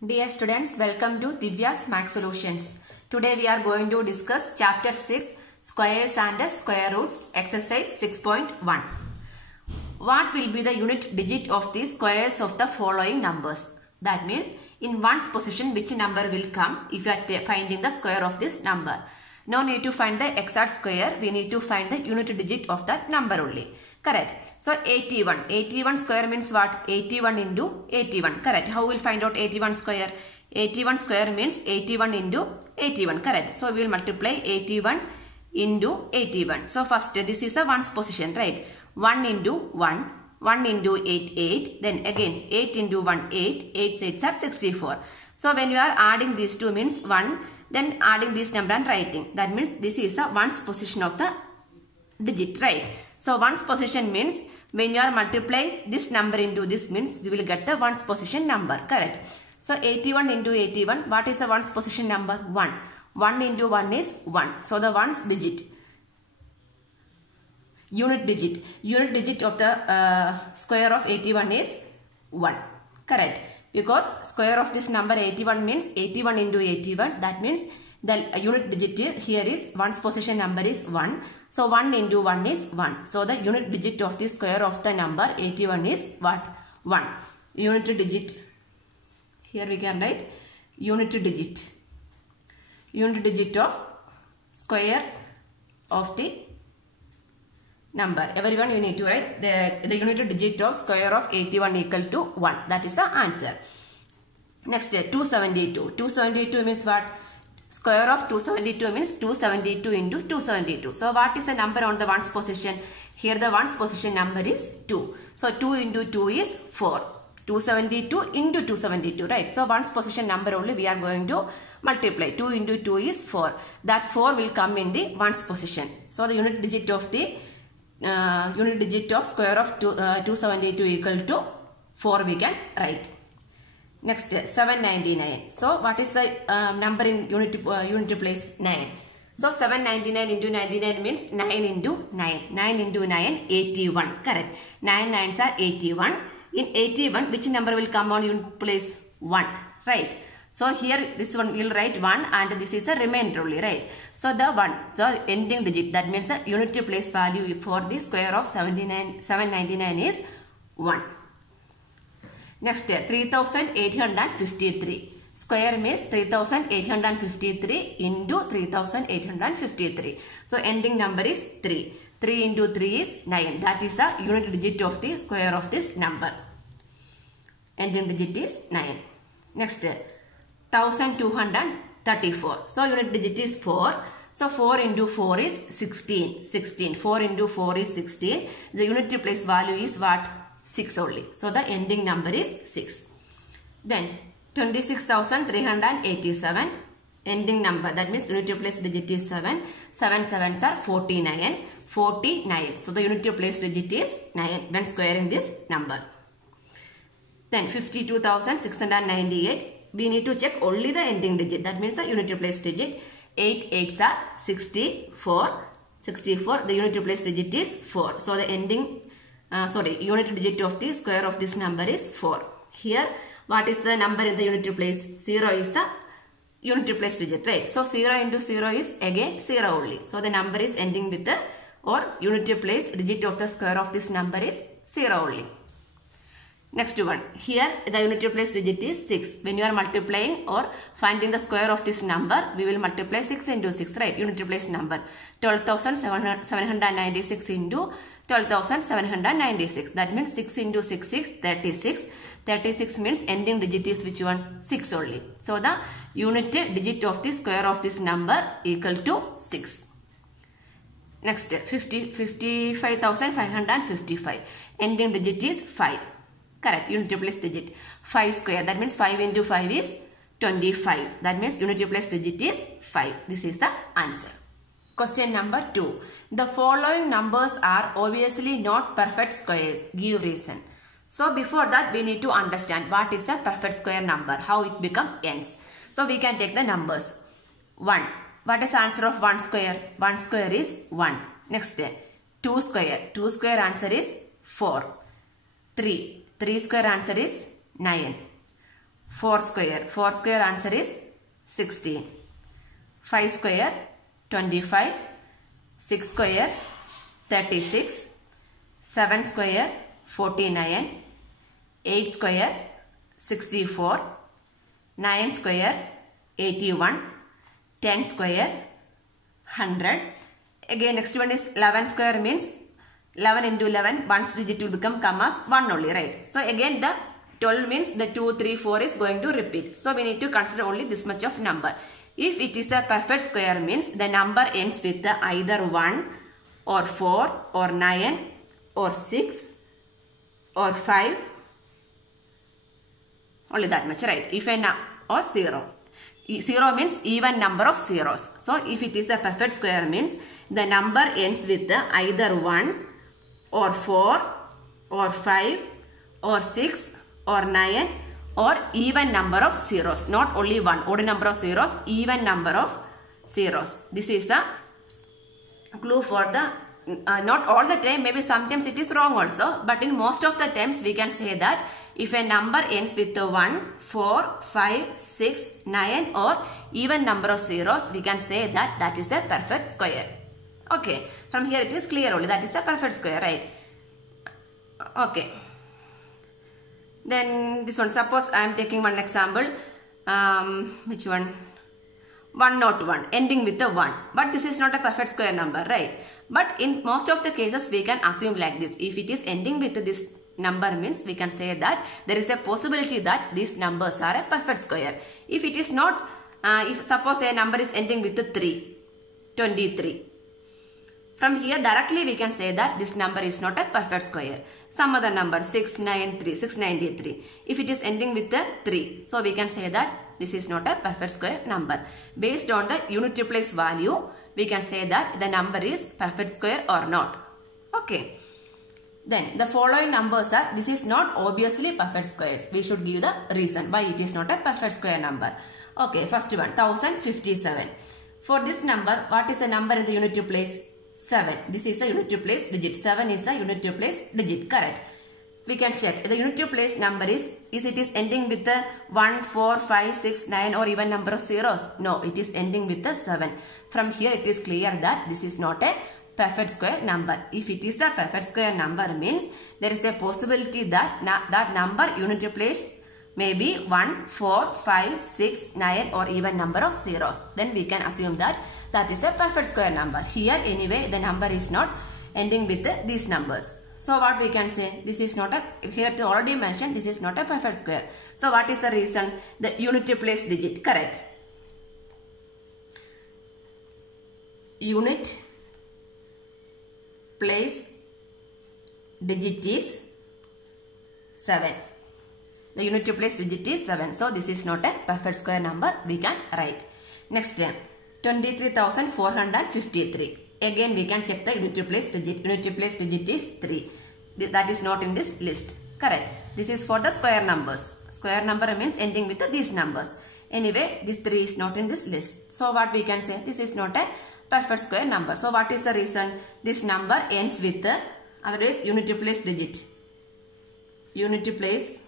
Dear students, welcome to Divya's Math Solutions. Today we are going to discuss Chapter 6, Squares and Square Roots, Exercise 6.1. What will be the unit digit of the squares of the following numbers? That means, in one's position, which number will come if you are finding the square of this number. No need to find the exact square, we need to find the unit digit of that number only. Correct. So 81. 81 square means what? 81 into 81. Correct. How will find out 81 square? 81 square means 81 into 81. Correct. So we will multiply 81 into 81. So first this is the ones position, right? 1 into 1. 1 into 8, 8. Then again 8 into 1, 8. 8 8s are 64. So when you are adding these two means 1. Then adding this number and writing. That means this is the ones position of the digit, right? So ones position means when you are multiplying this number into this means we will get the ones position number. Correct. So 81 into 81, what is the ones position number? 1. 1 into 1 is 1. So the ones digit. Unit digit. Unit digit of the square of 81 is 1. Correct. Because square of this number 81 means 81 into 81. That means the unit digit here is one's position number is 1. So 1 into 1 is 1. So the unit digit of the square of the number 81 is what? 1. Unit digit. Here we can write unit digit. Unit digit of square of the number. Everyone you need to write the unit digit of square of 81 equal to 1. That is the answer. Next 272. 272 means what? Square of 272 means 272 into 272. So what is the number on the ones position? Here the ones position number is 2. So 2 into 2 is 4. 272 into 272, right? So ones position number only we are going to multiply. 2 into 2 is 4. That 4 will come in the ones position. So the unit digit of the unit digit of square of 272 equal to 4 we can write. Next 799. So what is the number in unit place? 9. So 799 into 99 means 9 into 9. 9 into 9 81. Correct. 9 9s are 81. In 81 which number will come on unit place? 1. Right. So here this one will write 1 and this is the remainder only, right? So the 1. So ending digit, that means the unit place value for the square of 799 is 1. Next 3853. Square means 3853 into 3853. So ending number is 3. 3 into 3 is 9. That is the unit digit of the square of this number. Ending digit is 9. Next 1234. So unit digit is 4. So 4 into 4 is 16. 16. 4 into 4 is 16. The unit place value is what? 6 only. So the ending number is 6. Then 26,387. Ending number. That means unit place digit is 7. 7 7s are 49. 49. So the unit place digit is 9 when squaring this number. Then 52,698. We need to check only the ending digit. That means the unit place digit. 8 8s are 64. 64. The unit place digit is 4. So the ending unit digit of the square of this number is 4. Here what is the number in the unit place? 0 is the unit place digit, right? So 0 into 0 is again 0 only. So the number is ending with the unit place digit of the square of this number is 0 only. Next one. Here the unit place digit is 6. When you are multiplying or finding the square of this number, we will multiply 6 into 6, right? Unit place number. 12,796 into 12,796. That means 6 into 6 is 36. 36 means ending digit is which one? 6 only. So the unit digit of the square of this number equal to 6. Next 55,555. Ending digit is 5. Correct. Unit place digit. 5 square. That means 5 into 5 is 25. That means unit place digit is 5. This is the answer. Question number 2. The following numbers are obviously not perfect squares. Give reason. So before that we need to understand what is a perfect square number. How it becomes ends. So we can take the numbers. 1. What is the answer of 1 square? 1 square is 1. Next 2 square. 2 square answer is 4. 3. 3 square answer is 9. 4 square. 4 square answer is 16. 5 square 25. 6 square 36. 7 square 49. 8 square 64. 9 square 81. 10 square 100. Again next one is 11 square means 11 into 11, one's digit will become come as 1 only, right? So again the 12 means the 2, 3, 4 is going to repeat. So we need to consider only this much of number. If it is a perfect square means the number ends with either 1 or 4 or 9 or 6 or 5. Only that much, right? If or 0. 0 means even number of zeros. So if it is a perfect square means the number ends with either 1 or 4 or 5 or 6 or 9 or even number of zeros. Not only one, odd number of zeros, even number of zeros. This is the clue for the, not all the time, maybe sometimes it is wrong also, but in most of the times we can say that if a number ends with 1, 4, 5, 6, 9 or even number of zeros, we can say that that is a perfect square. Okay, from here it is clear only, that is a perfect square, right? Okay. Then this one, suppose I am taking one example. Which one? 101, ending with a 1. But this is not a perfect square number, right? But in most of the cases we can assume like this. If it is ending with this number means we can say that there is a possibility that these numbers are a perfect square. If it is not, if suppose a number is ending with 3, 23. From here directly we can say that this number is not a perfect square. Some other number 693, 693. If it is ending with 3, so we can say that this is not a perfect square number. Based on the unit place value, we can say that the number is perfect square or not. Okay. Then the following numbers are, this is not obviously perfect squares. We should give the reason why it is not a perfect square number. Okay, first one, 1057. For this number, what is the number in the unit place? 7. This is the unit place digit. 7 is the unit place digit. Correct. We can check. The unit place number is it is ending with the 1, 4, 5, 6, 9 or even number of zeros? No, it is ending with the 7. From here it is clear that this is not a perfect square number. If it is a perfect square number means there is a possibility that that number unit place may be 1, 4, 5, 6, 9 or even number of zeros. Then we can assume that that is a perfect square number. Here anyway the number is not ending with these numbers. So what we can say? This is not a, here it already mentioned this is not a perfect square. So what is the reason? The unit place digit. Correct. Unit place digit is 7. The unit place digit is 7. So this is not a perfect square number. We can write. Next, 23,453. Again we can check the unit place digit. Unit place digit is 3. That is not in this list. Correct. This is for the square numbers. Square number means ending with these numbers. Anyway, this 3 is not in this list. So what we can say? This is not a perfect square number. So what is the reason? This number ends with the, otherwise unit place digit. Unit place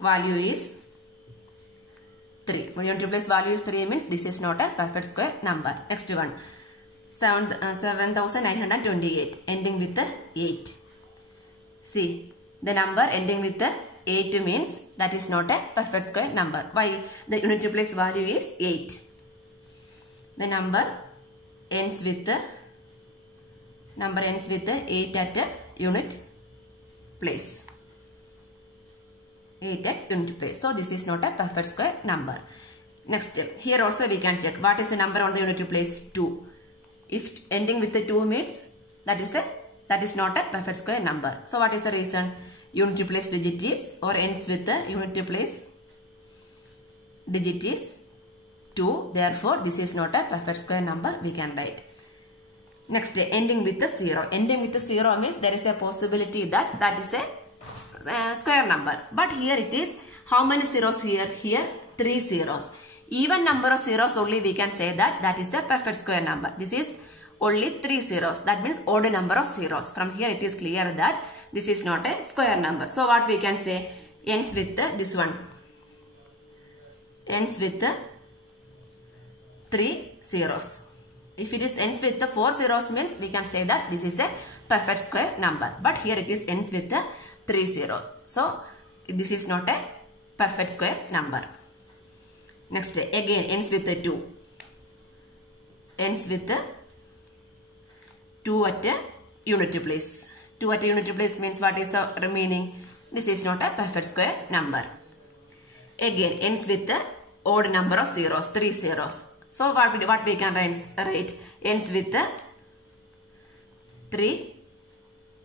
value is 3. When unit place value is 3 means this is not a perfect square number. Next one. 7,928 ending with the 8. See, the number ending with the 8 means that is not a perfect square number. Why? The unit place value is 8. The number ends with the 8 at a unit place. 8 at unit place. So this is not a perfect square number. Next, here also we can check what is the number on the unit place? 2. If ending with the 2 means that is not a perfect square number. So what is the reason? Unit place digit is or ends with the unit place digit is 2. Therefore this is not a perfect square number. We can write. Next, ending with the 0. Ending with the 0 means there is a possibility that that is a square number. But here it is, how many zeros here? Here 3 zeros. Even number of zeros only we can say that that is a perfect square number. This is only 3 zeros. That means odd number of zeros. From here it is clear that this is not a square number. So what we can say? Ends with this one. ends with 3 zeros. If it is ends with 4 zeros means we can say that this is a perfect square number. But here it is ends with 3 zeros. So this is not a perfect square number. Next, again ends with 2. Ends with 2 at a unity place. 2 at a unity place means what is the meaning? This is not a perfect square number. Again ends with the odd number of zeros, 3 zeros. So what we can write? Ends with 3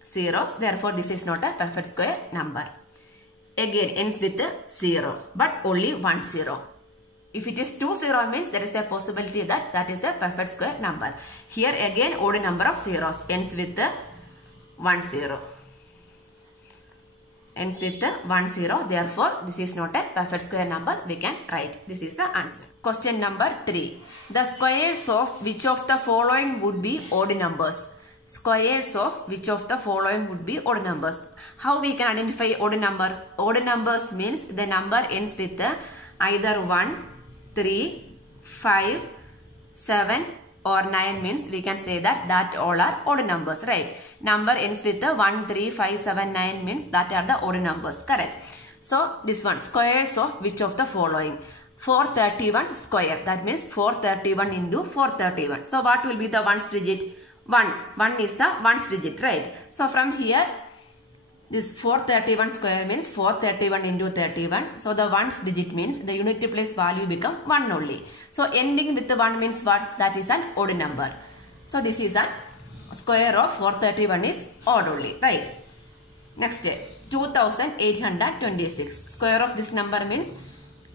zeros. Therefore this is not a perfect square number. Again ends with 0, but only 1 0. If it is 2 0 means there is a possibility that that is a perfect square number. Here again odd number of zeros, ends with 1 0. Ends with 1 0. Therefore this is not a perfect square number. We can write. This is the answer. Question number 3. The squares of which of the following would be odd numbers? Squares of which of the following would be odd numbers? How we can identify odd number? Odd numbers means the number ends with either 1, 3, 5, 7 or 9 means we can say that all are odd numbers, right? Number ends with 1, 3, 5, 7, 9 means that are the odd numbers, correct? So this one, squares of which of the following? 431 square, that means 431 into 431. So what will be the ones digit? 1. 1 is the ones digit, right? So from here, this 431 square means 431 into 31. So the ones digit means the unity place value become 1 only. So ending with the 1 means what? That is an odd number. So this is a square of 431 is odd only, right? Next, 2826. Square of this number means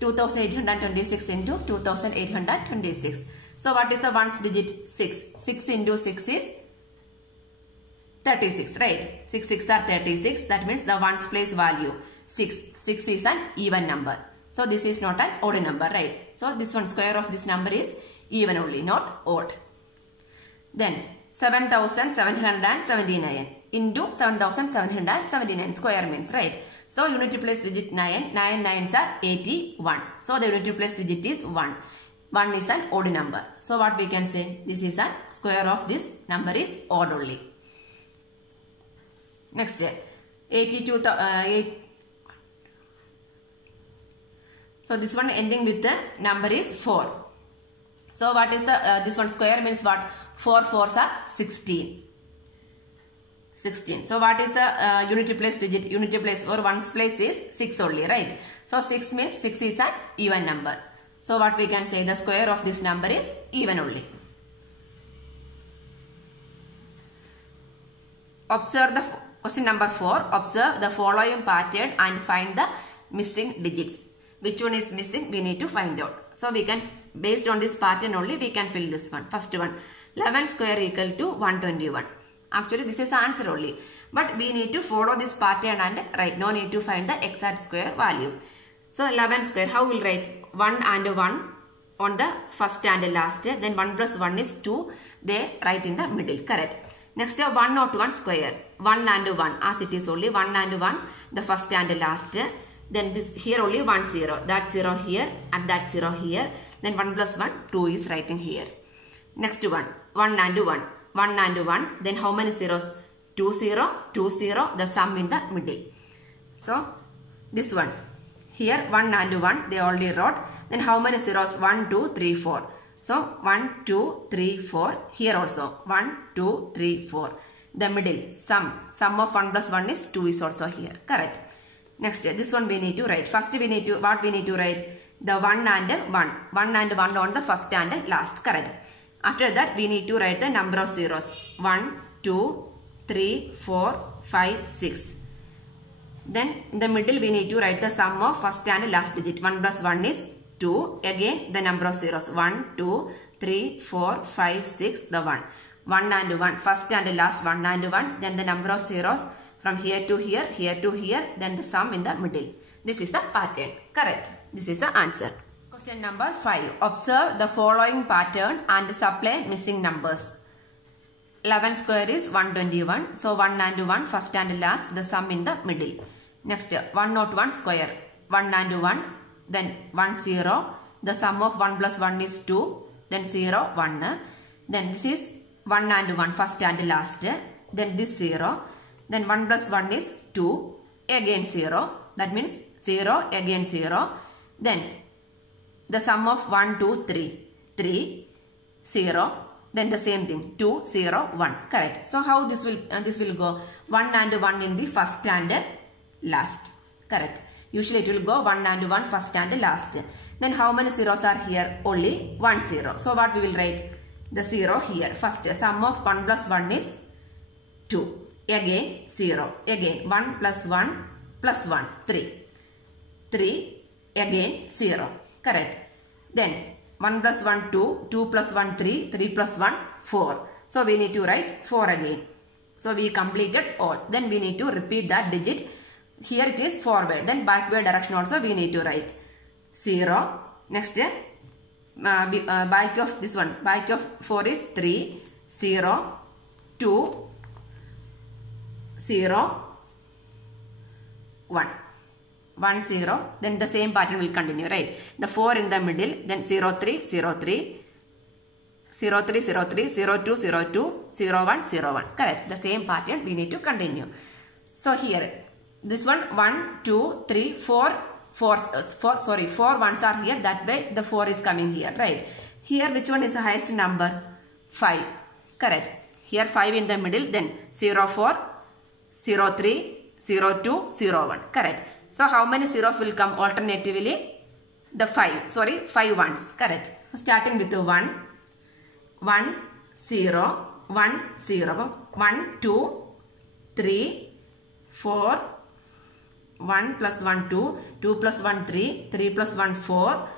2826 into 2826. So what is the ones digit? 6. 6 into 6 is 36, right? 6 6 are 36. That means the ones place value 6. 6 is an even number. So this is not an odd number, right? So this one square of this number is even only, not odd. Then 7779 into 7779 square means, right? So unity place digit 9. 9 9s are 81. So the unity place digit is 1. 1 is an odd number. So what we can say? This is a square of this number is odd only. Next, 82. So this one ending with the number is 4. So what is the this one square means what? 4 4s are 16. 16. So what is the unity place digit? Unity place or ones place is 6 only, right? So 6 means 6 is an even number. So what we can say? The square of this number is even only. Observe the question number 4. Observe the following pattern and find the missing digits. Which one is missing? We need to find out. So we can, based on this pattern only, we can fill this one. First one, 11 square equal to 121. Actually this is the answer only. But we need to follow this pattern and write. No need to find the exact square value. So 11 square, how will write? 1 and 1 on the first and last. Then 1 plus 1 is 2. They write in the middle, correct? Next, 1 not 1 square. 1 and 1, as it is only 1 and 1, the first and last. Then this here only 1 0. That 0 here and that 0 here. Then 1 plus 1, 2 is writing here. Next one, 1 and 1. 1 and 1. Then how many zeros? 2 0, 2 0. The sum in the middle. So this one. Here 1 and 1 they already wrote. Then how many zeros? 1, 2, 3, 4. So 1, 2, 3, 4. Here also 1, 2, 3, 4. The middle sum. Sum of 1 plus 1 is 2 is also here. Correct. Next, this one we need to write. First we need to, what we need to write? The 1 and 1. 1 and 1 on the first and last. Correct. After that we need to write the number of zeros. 1, 2, 3, 4, 5, 6. Then in the middle we need to write the sum of first and last digit. 1 plus 1 is 2. Again the number of zeros. 1, 2, 3, 4, 5, 6. The 1. 1 and 1. First and last 1 and 1. Then the number of zeros from here to here, here to here. Then the sum in the middle. This is the pattern. Correct. This is the answer. Question number 5. Observe the following pattern and supply missing numbers. 11 square is 121. So 1 and 1 first and last, the sum in the middle. Next 1 not 1 square. 1 and 1. Then 1 0. The sum of 1 plus 1 is 2. Then 0, 1. Then this is 1 and 1, first and last. Then this 0. Then 1 plus 1 is 2. Again 0. That means 0, again 0. Then the sum of 1, 2, 3. 3, 0. Then the same thing. 2, 0, 1. Correct. So how this will go? 1 and 1 in the first and last. Correct. Usually it will go 1 and 1 first and last. Then how many zeros are here? Only 1 0. So what we will write? The 0 here. First sum of 1 plus 1 is 2. Again 0. Again 1 plus 1 plus 1. 3. 3. Again 0. Correct. Then 1 plus 1 2. 2 plus 1 3. 3 plus 1 4. So we need to write 4 again. So we completed all. Then we need to repeat that digit. Here it is forward. Then backward direction also we need to write 0. Next back of this one. Back of 4 is 3, 0, 2, 0, 1. 1, 0. Then the same pattern will continue, right? The 4 in the middle. Then 0, 3, 0, 3. 0, 3, 0, 3, 0, 2, 0, 2, 0, 1, 0, 1. Correct. The same pattern we need to continue. So here, this one, 1, 2, 3, 4 ones are here. That way the 4 is coming here, right? Here which one is the highest number? 5. Correct. Here 5 in the middle. Then 0, 4, 0, 3, 0, 2, 0, 1. Correct. So how many zeros will come alternatively? The 5 ones. Correct. Starting with the 1, 1, 0, 1, 0, 1, 2, 3, 4, 1 plus 1 2, 2 plus 1 3, 3 plus 1 4,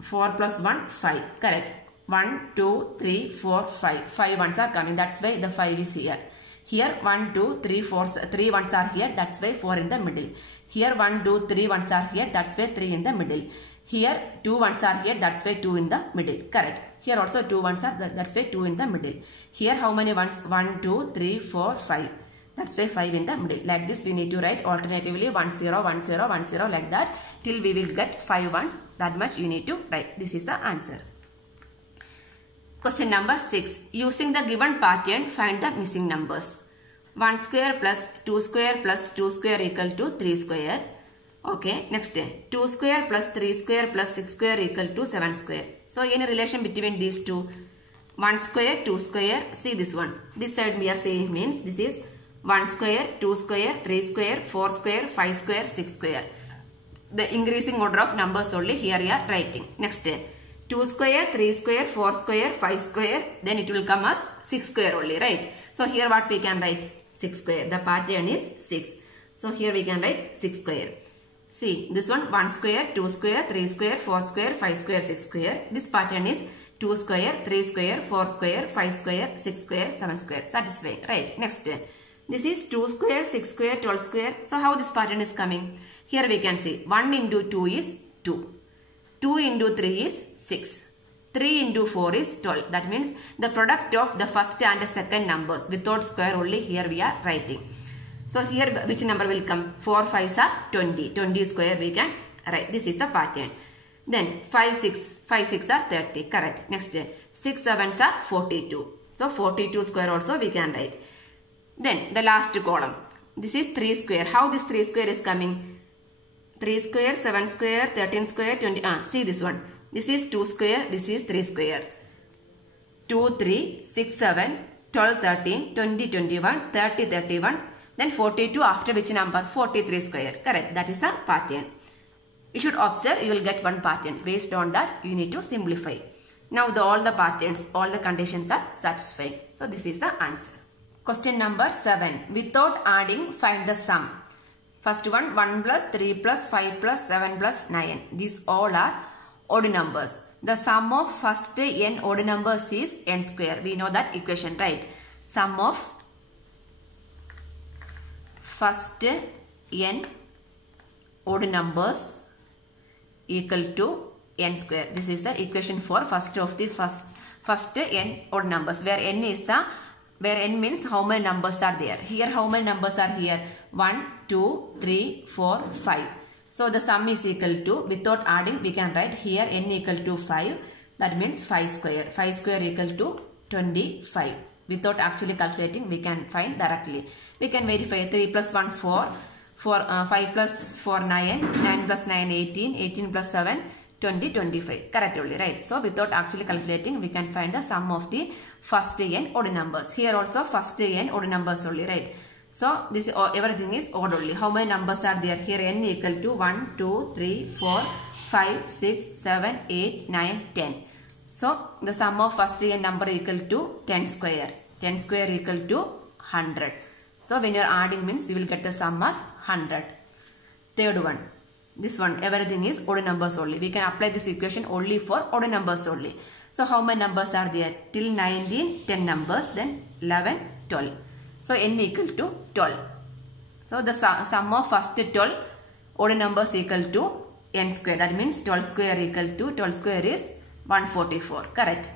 4 plus 1 5. Correct. 1, 2, 3, 4, 5. 5 ones are coming. That's why the 5 is here. Here 1, 2, 3, 4, 3 ones are here. That's why 4 in the middle. Here 1, 2, 3 ones are here. That's why 3 in the middle. Here 2 ones are here. That's why 2 in the middle. Correct. Here also 2 ones are. That's why 2 in the middle. Here how many ones? 1, 2, 3, 4, 5. That's why 5 in the middle. Like this we need to write alternatively 1, 0, 1, 0, 1, 0 like that till we will get 5 ones. That much you need to write. This is the answer. Question number 6. Using the given pattern, find the missing numbers. 1 square plus 2 square plus 2 square equal to 3 square. Okay, next 2 square plus 3 square plus 6 square equal to 7 square. So any relation between these two? 1 square, 2 square. See this one. This side we are saying means this is 1 square, 2 square, 3 square, 4 square, 5 square, 6 square. The increasing order of numbers only here we are writing. Next 2 square, 3 square, 4 square, 5 square. Then it will come as 6 square only, right? So here what we can write? 6 square. The pattern is 6. So here we can write 6 square. See this one 1 square, 2 square, 3 square, 4 square, 5 square, 6 square. This pattern is 2 square, 3 square, 4 square, 5 square, 6 square, 7 square. Satisfying, right? Next this is 2 square, 6 square, 12 square. So how this pattern is coming? Here we can see 1 into 2 is 2. 2 into 3 is 6. 3 into 4 is 12. That means the product of the first and the second numbers without square only here we are writing. So here which number will come? 4 5s are 20. 20 square we can write. This is the pattern. Then 5 6 are 30. Correct. Next 6 7s are 42. So 42 square also we can write. Then the last column. This is 3 square. How this 3 square is coming? 3 square, 7 square, 13 square, 20. See this one. This is 2 square. This is 3 square. 2, 3, 6, 7, 12, 13, 20, 21, 30, 31. Then 42 after which number? 43 square. Correct. That is the pattern. You should observe. You will get one pattern. Based on that, you need to simplify. Now all the patterns, all the conditions are satisfied. So this is the answer. Question number 7. Without adding, find the sum. First one 1 plus 3 plus 5 plus 7 plus 9. These all are odd numbers. The sum of first n odd numbers is n square. We know that equation, right? Sum of first n odd numbers equal to n square. This is the equation for first n odd numbers, where n means how many numbers are there. Here how many numbers are here? 1, 2, 3, 4, 5. So the sum is equal to, without adding we can write here n equal to 5. That means 5 square. 5 square equal to 25. Without actually calculating we can find directly. We can verify 3 plus 1 4. 5 plus 4 9. 9 plus 9 18. 18 plus 7 20 25. Correct only, right? So without actually calculating we can find the sum of the first n odd numbers. Here also first n odd numbers only, right? So this everything is odd only. How many numbers are there? Here n equal to 1, 2, 3, 4, 5, 6, 7, 8, 9, 10. So the sum of first n number equal to 10 square. 10 square equal to 100. So when you are adding means we will get the sum as 100. Third one. This one everything is odd numbers only. We can apply this equation only for odd numbers only. So how many numbers are there? Till 19 10 numbers, then 11 12. So n equal to 12. So the sum of first 12 odd numbers equal to n square. That means 12 square equal to 12 square is 144. Correct.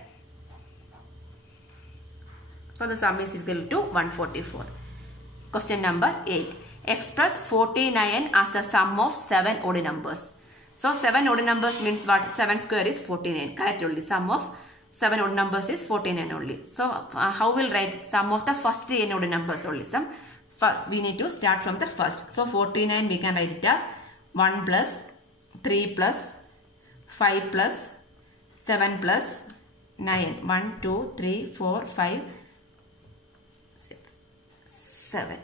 So the sum is equal to 144. Question number 8. Express 49 as the sum of 7 odd numbers. So 7 odd numbers means what? 7 square is 49. Correct only. Sum of 7 odd numbers is 49 only. So how will write sum of the first n odd numbers only? We need to start from the first. So 49 we can write it as 1 plus 3 plus 5 plus 7 plus 9. 1, 2, 3, 4, 5, 6, 7.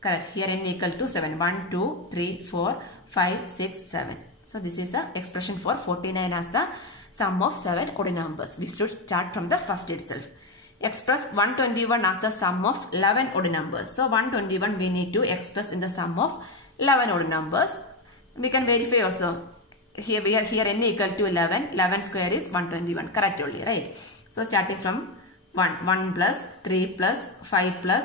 Correct. Here n equal to 7. 1, 2, 3, 4, 5, 6, 7. So this is the expression for 49 as the sum of 7 odd numbers. We should start from the first itself. Express 121 as the sum of 11 odd numbers. So 121 we need to express in the sum of 11 odd numbers. We can verify also. Here n equal to 11. 11 square is 121. Correct only, right? So starting from 1. 1 plus 3 plus 5 plus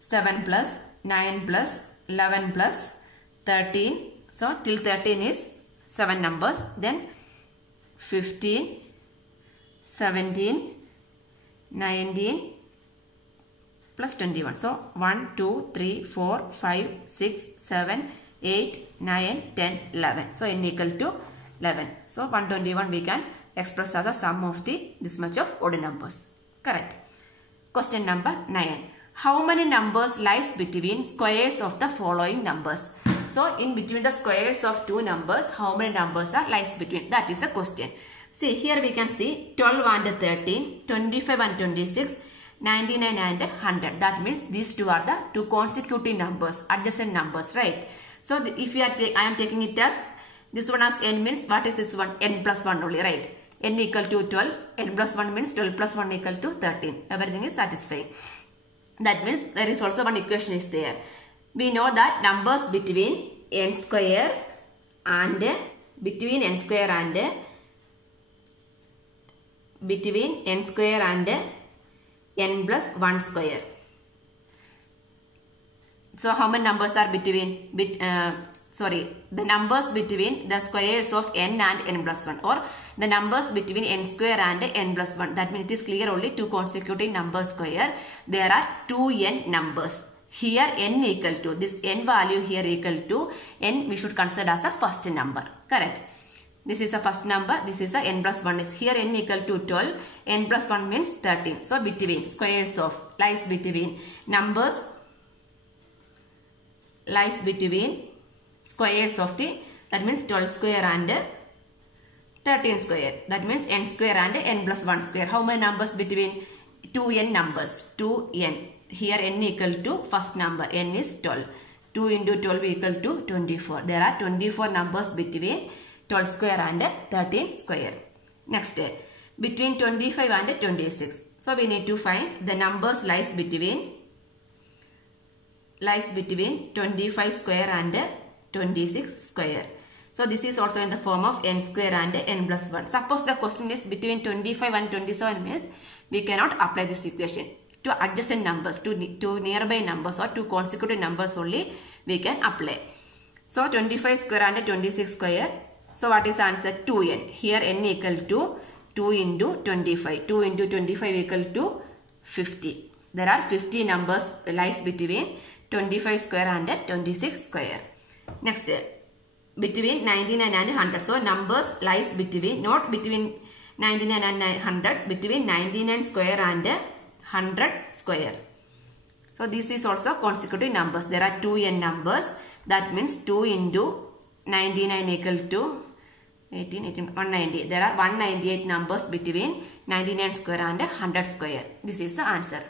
7 plus 9 plus 11 plus 13. So till 13 is 7 numbers. Then 15, 17, 19 plus 21. So 1, 2, 3, 4, 5, 6, 7, 8, 9, 10, 11. So n equal to 11. So 121 we can express as a sum of this much of odd numbers. Correct. Question number 9. How many numbers lies between squares of the following numbers? So in between the squares of two numbers, how many numbers are lies between? That is the question. See, here we can see 12 and 13, 25 and 26, 99 and 100. That means these two are the two consecutive numbers, adjacent numbers, right? So if you are I am taking it as this one as n means what is this one? N plus 1 only, right? N equal to 12, n plus 1 means 12 plus 1 equal to 13. Everything is satisfied. That means there is also one equation is there. We know that numbers between n square and n plus 1 square. So how many numbers are between the numbers between the squares of n and n plus 1, or the numbers between n square and n plus 1. That means it is clear only two consecutive numbers square. There are 2n numbers. Here n equal to, this n value here equal to n we should consider as a first number. Correct. This is the first number. This is the n plus 1 is here n equal to 12. N plus 1 means 13. So between squares of lies between numbers lies between squares of that means 12 square and 13 square. That means n square and n plus 1 square. How many numbers between 2n numbers? 2n. Here n equal to first number. N is 12. 2 into 12 equal to 24. There are 24 numbers between 12 square and 13 square. Next, between 25 and 26. So we need to find the numbers lies between 25 square and 26 square. So this is also in the form of n square and n plus 1. Suppose the question is between 25 and 27 means we cannot apply this equation. To adjacent numbers, to nearby numbers or to consecutive numbers only we can apply. So 25 square and 26 square. So what is the answer? 2n. Here n equal to 2 into 25. 2 into 25 equal to 50. There are 50 numbers lies between 25 square and 26 square. Next, between 99 and 100. So numbers lies between, not between 99 and 100, between 99 square and 100 square. So this is also consecutive numbers. There are 2n numbers. That means 2 into 99 equal to 190. There are 198 numbers between 99 square and 100 square. This is the answer.